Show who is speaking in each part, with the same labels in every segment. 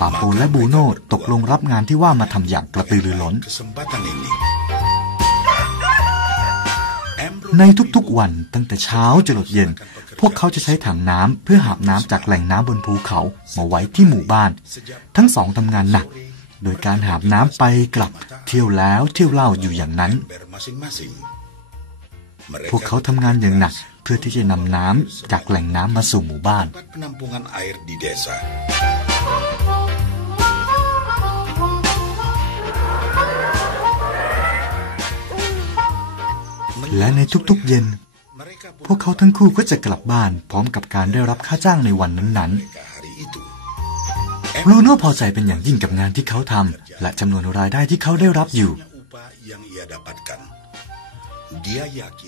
Speaker 1: ปาโปและบูโน่ตกลงรับงานที่ว่ามาทำอย่างกระตือรือร้น ในทุกๆวันตั้งแต่เช้าจนดเย็น พวกเขาจะใช้ถังน้ำเพื่อหาบน้ำจากแหล่งน้ำบนภูเขามาไว้ที่หมู่บ้าน ทั้งสองทำงานหนัก โดยการหาบน้ำไปกลับ เที่ยวแล้วเที่ยวเล่าอยู่อย่างนั้น พวกเขาทำงานอย่างหนักเพื่อที่จะนำน้ำจากแหล่งน้ำมาสู่หมู่บ้าน และในทุกๆเย็น พวกเขาทั้งคู่ก็จะกลับบ้านพร้อมกับการได้รับค่าจ้างในวันนั้นๆบรูโน่พอใจเป็นอย่างยิ่งกับงานที่เขาทำและจำนวนรายได้ที่เขาได้รับอยู่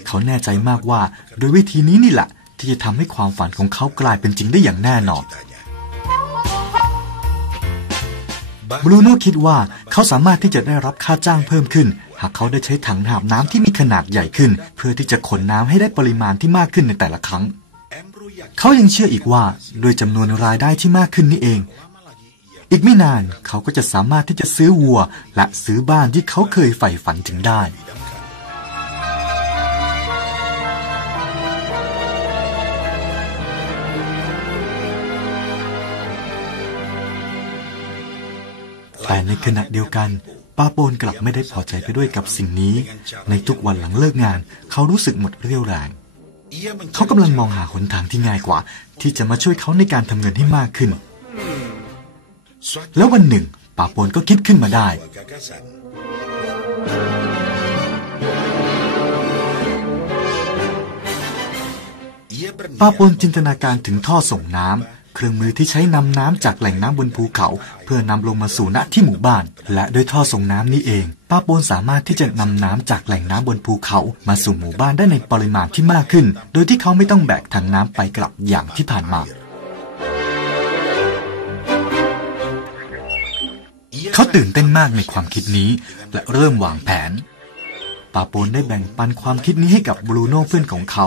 Speaker 1: เขาแน่ใจมากว่าโดยวิธีนี้นี่แหละที่จะทำให้ความฝันของเขากลายเป็นจริงได้อย่างแน่นอนบรูโน่คิดว่าเขาสามารถที่จะได้รับค่าจ้างเพิ่มขึ้น หากเขาได้ใช้ถังหาบน้ำที่มีขนาดใหญ่ขึ้น เพื่อที่จะขนน้ำให้ได้ปริมาณที่มากขึ้นในแต่ละครั้ง เขายังเชื่ออีกว่าโดยจำนวนรายได้ที่มากขึ้นนี่เอง อีกไม่นานเขาก็จะสามารถที่จะซื้อวัว และซื้อบ้านที่เขาเคยใฝ่ฝันถึงได้แต่ในขณะเดียวกัน ป้าโปนกลับไม่ได้พอใจไปด้วยกับสิ่งนี้ ในทุกวันหลังเลิกงาน เขารู้สึกหมดเรี่ยวแรง เขากำลังมองหาหนทางที่ง่ายกว่า ที่จะมาช่วยเขาในการทำเงินให้มากขึ้น แล้ววันหนึ่งป้าโปนก็คิดขึ้นมาได้ป้าปนจินตนาการถึงท่อส่งน้ำ เครื่องมือที่ใช้นำน้ำจากแหล่งน้ำบนภูเขา เพื่อนำลงมาสู่ณที่หมู่บ้าน และด้วยท่อส่งน้ำนี้เอง ป้าปนสามารถที่จะนำน้ำจากแหล่งน้ำบนภูเขามาสู่หมู่บ้านได้ในปริมาณที่มากขึ้น โดยที่เขาไม่ต้องแบกถังน้ำไปกลับอย่างที่ผ่านมา เขาตื่นเต้นมากในความคิดนี้ และเริ่มวางแผนปาโปนได้แบ่งปันความคิดนี้ให้กับบรูโน่เพื่อนของเขา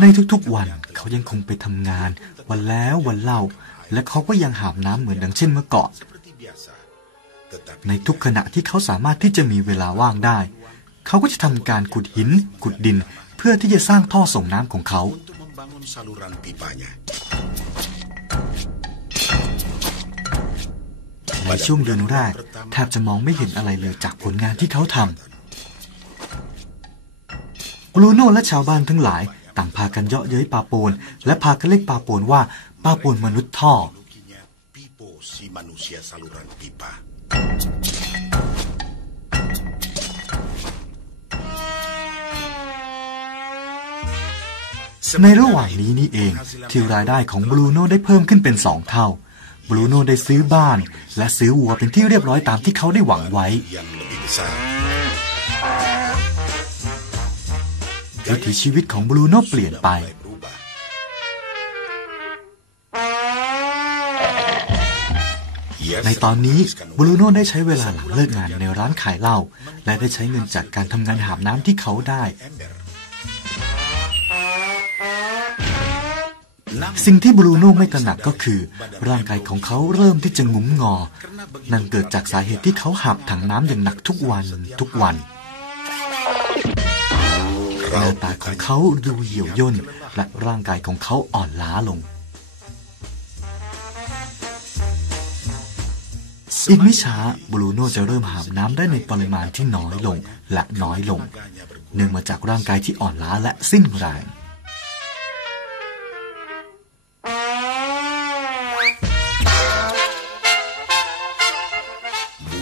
Speaker 1: ในทุกๆวันเขายังคงไปทำงาน วันแล้ววันเล่า และเขาก็ยังหาบน้ำเหมือนดังเช่นเมื่อก่อน ในทุกขณะที่เขาสามารถที่จะมีเวลาว่างได้ เขาก็จะทำการขุดหิน ขุดดิน เพื่อที่จะสร้างท่อส่งน้ำของเขา ในช่วงเดือนแรกแทบจะมองไม่เห็นอะไรเลยจากผลงานที่เขาทำบรูโน่และชาวบ้านทั้งหลาย ต่างพากันเยาะเย้ยปาโปน และพากันเรียกปาโปนว่าปาโปนมนุษย์ท่อ ในระหว่างนี้นี่เอง ที่รายได้ของบรูโน่ได้เพิ่มขึ้นเป็นสองเท่า บรูโน่ได้ซื้อบ้าน และซื้อวัวเป็นที่เรียบร้อยตามที่เขาได้หวังไว้ วิถีชีวิตของบรูโน่เปลี่ยนไป
Speaker 2: Mulai berubah.
Speaker 1: ในตอนนี้บรูโน่ได้ใช้เวลาหลังเลิกงานในร้านขายเหล้าและได้ใช้เงินจากการทำงานหาบน้ำที่เขาได้
Speaker 2: ember.
Speaker 1: สิ่งที่บรูโน่ไม่ตระหนักก็คือ ร่างกายของเขาเริ่มที่จะงุ้มงอ นั่นเกิดจากสาเหตุที่เขาหับถังน้ำอย่างหนักทุกวันทุกวัน หน้าตาของเขาดูเหี่ยวย่น และร่างกายของเขาอ่อนล้าลง อีกไม่ช้าบรูโน่จะเริ่มหาบน้ำได้ในปริมาณที่น้อยลงและน้อยลง เนื่องมาจากร่างกายที่อ่อนล้าและสิ้นแรง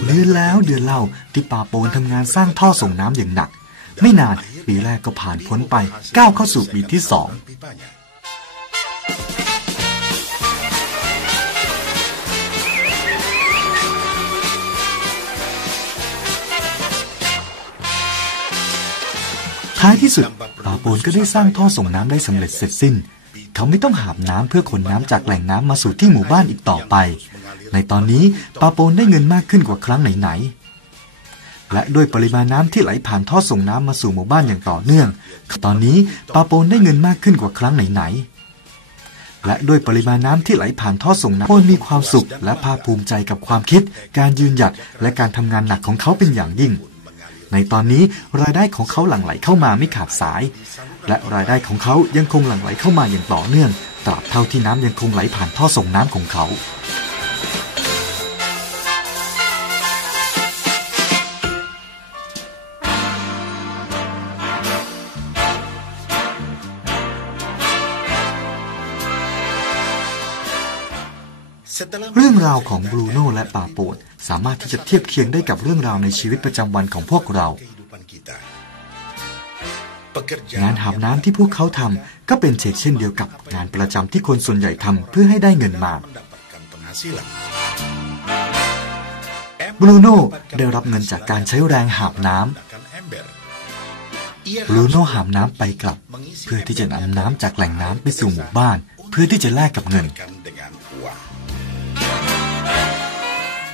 Speaker 1: เดือนแล้วเดือนเล่าที่ป่าโปนทำงานสร้างท่อส่งน้ำอย่างหนัก ไม่นานปีแรกก็ผ่านพ้นไปก้าวเข้าสู่ปีที่สองท้ายที่สุดป่าโปนก็ได้สร้างท่อส่งน้ำได้สำเร็จเสร็จสิ้น เขาไม่ต้องหาบน้ำเพื่อขนน้ำจากแหล่งน้ำมาสู่ที่หมู่บ้านอีกต่อไป ในตอนนี้ป่าโปนได้เงินมากขึ้นกว่าครั้งไหนๆ และด้วยปริมาณน้ำที่ไหลผ่านท่อส่งน้ำมาสู่หมู่บ้านอย่างต่อเนื่อง ตอนนี้ปาโปนได้เงินมากขึ้นกว่าครั้งไหนๆ และด้วยปริมาณน้ำที่ไหลผ่านท่อส่งน้ำโปนมีความสุขและภาคภูมิใจกับความคิด การยืนหยัดและการทำงานหนักของเขาเป็นอย่างยิ่ง ในตอนนี้รายได้ของเขาหลั่งไหลเข้ามาไม่ขาดสาย และรายได้ของเขายังคงหลั่งไหลเข้ามาอย่างต่อเนื่องตราบเท่าที่น้ำยังคงไหลผ่านท่อส่งน้ำของเขา เรื่องราวของบรูโน่และปาโปดสามารถที่จะเทียบเคียงได้กับเรื่องราวในชีวิตประจำวันของพวกเรา งานหาบน้ำที่พวกเขาทำก็เป็นเชกเช่นเดียวกับงานประจำที่คนส่วนใหญ่ทำเพื่อให้ได้เงินมาบรูโน่ได้รับเงินจากการใช้แรงหาบน้ำบรูโน่หามน้ำไปกลับ เพื่อที่จะนำน้ำจากแหล่งน้ำไปสู่หมู่บ้าน เพื่อที่จะแลกกับเงิน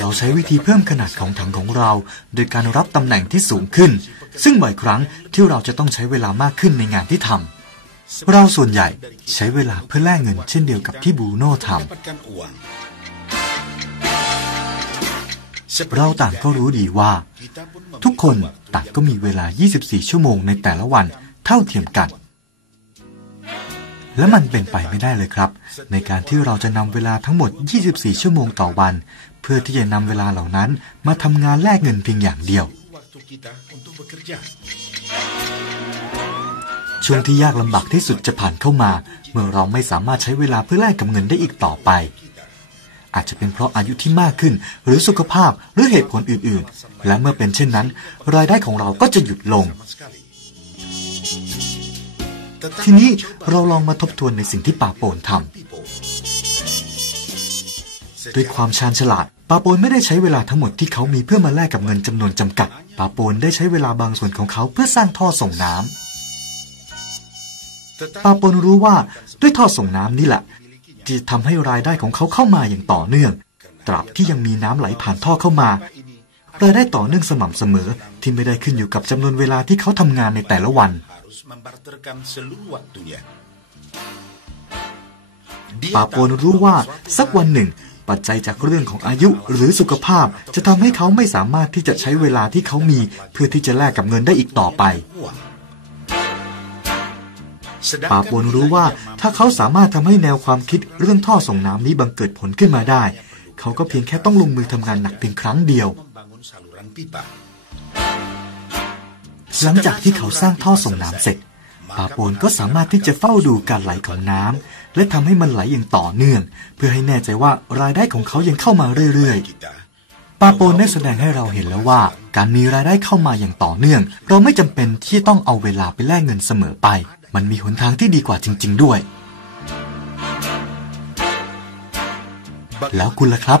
Speaker 1: เราใช้วิธีเพิ่มขนาดของถังของเรา โดยการรับตำแหน่งที่สูงขึ้น ซึ่งบ่อยครั้งที่เราจะต้องใช้เวลามากขึ้นในงานที่ทำเราส่วนใหญ่ใช้เวลาเพื่อแลกเงินเช่นเดียวกับที่บูโน่ทำเราต่างก็รู้ดีว่า ทุกคนต่างก็มีเวลา 24 ชั่วโมงในแต่ละวันเท่าเทียมกัน และมันเป็นไปไม่ได้เลยครับ ในการที่เราจะนำเวลาทั้งหมด 24 ชั่วโมงต่อวัน เพื่อที่จะนำเวลาเหล่านั้นมาทำงานแลกเงินเพียงอย่างเดียว ช่วงที่ยากลำบากที่สุดจะผ่านเข้ามา เมื่อเราไม่สามารถใช้เวลาเพื่อแลกกับเงินได้อีกต่อไป อาจจะเป็นเพราะอายุที่มากขึ้น หรือสุขภาพหรือเหตุผลอื่นๆ และเมื่อเป็นเช่นนั้น รายได้ของเราก็จะหยุดลง ทีนี้เราลองมาทบทวนในสิ่งที่ป่าโปนทำด้วยความชาญฉลาดปาโปนไม่ได้ใช้เวลาทั้งหมดที่เขามีเพื่อมาแลกกับเงินจำนวนจำกัดปาโปนได้ใช้เวลาบางส่วนของเขาเพื่อสร้างท่อส่งน้ำปาโปนรู้ว่าด้วยท่อส่งน้ำนี่แหละที่จะทำให้รายได้ของเขาเข้ามาอย่างต่อเนื่อง ตราบที่ยังมีน้ำไหลผ่านท่อเข้ามารายได้ต่อเนื่องสม่ำเสมอที่ไม่ได้ขึ้นอยู่กับจำนวนเวลาที่เขาทำงานในแต่ละวัน
Speaker 2: harus membarterkan seluruh waktunya.
Speaker 1: ปาโปนรู้ว่าสักวันหนึ่ง ปัจจัยจากเรื่องของอายุหรือสุขภาพ จะทำให้เขาไม่สามารถที่จะใช้เวลาที่เขามี เพื่อที่จะแลกกับเงินได้อีกต่อไป
Speaker 2: Uang.
Speaker 1: ปาโปนรู้ว่าถ้าเขาสามารถทำให้แนวความคิดเรื่องท่อส่งน้ำนี้บังเกิดผลขึ้นมาได้ เขาก็เพียงแค่ต้องลงมือทำงานหนักเพียงครั้งเดียว
Speaker 2: membangun saluran pipa.
Speaker 1: หลังจากที่เขาสร้างท่อส่งน้ำเสร็จปาโปนก็สามารถที่จะเฝ้าดูการไหลของน้ำและทำให้มันไหลอย่างต่อเนื่อง เพื่อให้แน่ใจว่ารายได้ของเขายังเข้ามาเรื่อยๆปาโปนได้แสดงให้เราเห็นแล้วว่า การมีรายได้เข้ามาอย่างต่อเนื่อง เราไม่จำเป็นที่ต้องเอาเวลาไปแลกเงินเสมอไป มันมีหนทางที่ดีกว่าจริง ๆ ด้วย แล้วคุณล่ะครับ